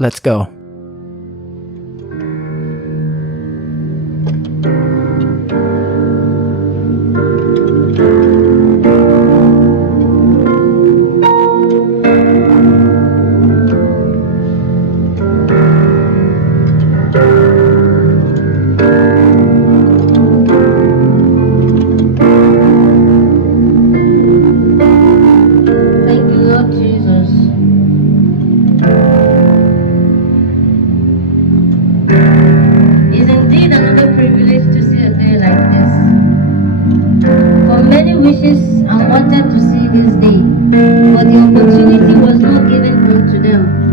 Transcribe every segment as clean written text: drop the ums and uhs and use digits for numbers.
Let's go. Thank you, Lord Jesus. It's indeed another privilege to see a day like this. For many wishes and wanted to see this day, but the opportunity was not given unto them.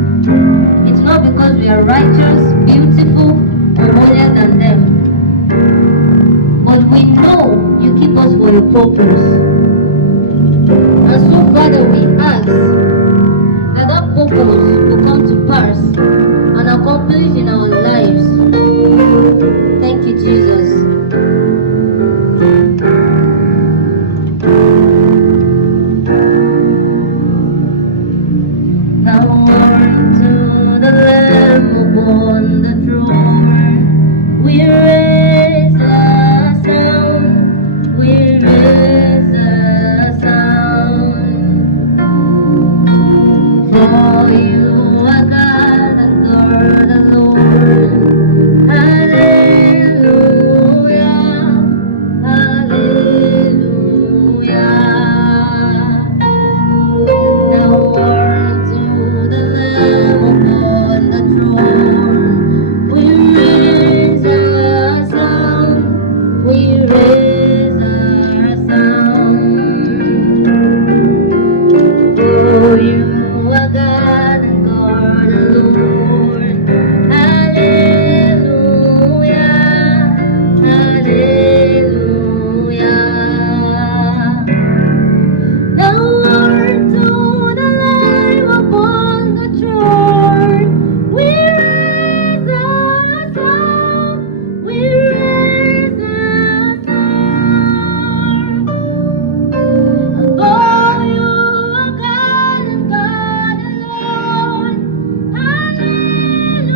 It's not because we are righteous, beautiful, or holier than them, but we know you keep us for your purpose. And so, Father, we ask that that purpose will come to pass and accomplish in our lives. Thank you, Jesus. Now unto the Lamb upon the throne, we raise a sound, we raise a sound. For you are God and God alone. Hallelujah, hallelujah. Now unto the Lamb upon the throne, we raise a sound, we raise a sound. For you are God and God alone. Hallelujah, hallelujah. Now unto the Lamb upon the throne, we raise a sound, we raise a sound. For you are God and God alone. Hallelujah,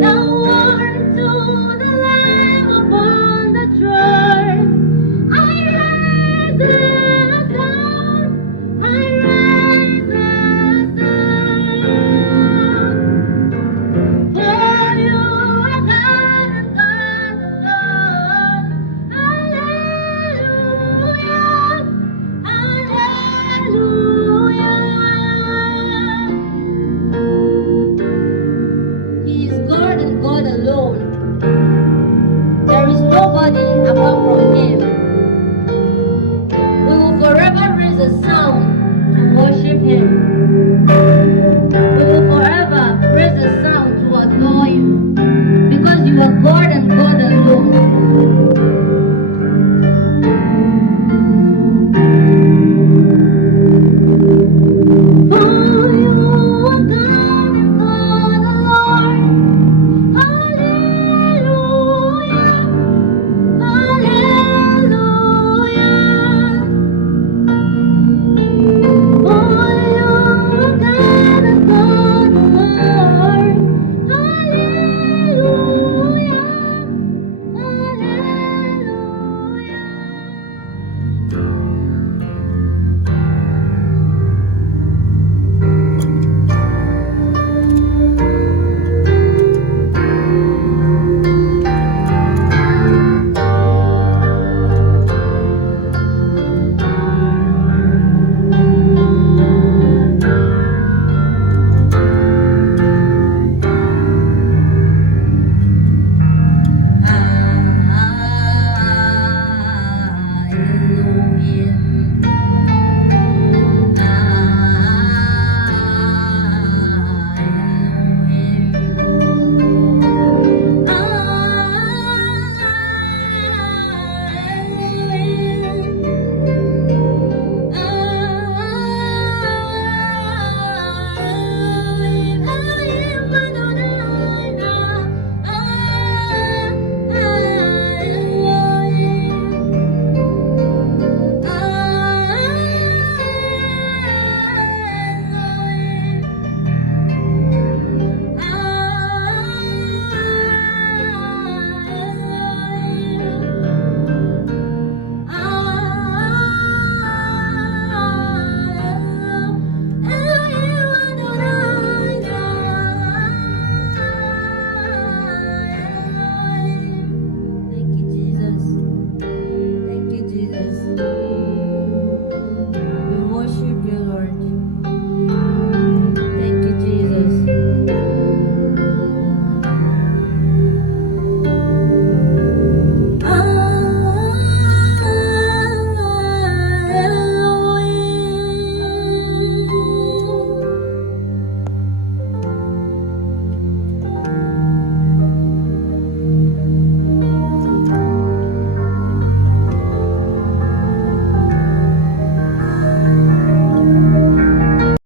Now unto the Lamb upon the throne, I raise a sound, I raise a sound. For you are God and God alone. Hallelujah, hallelujah. He is God and God alone. There is nobody apart from Him. We will forever raise a sound to worship Him.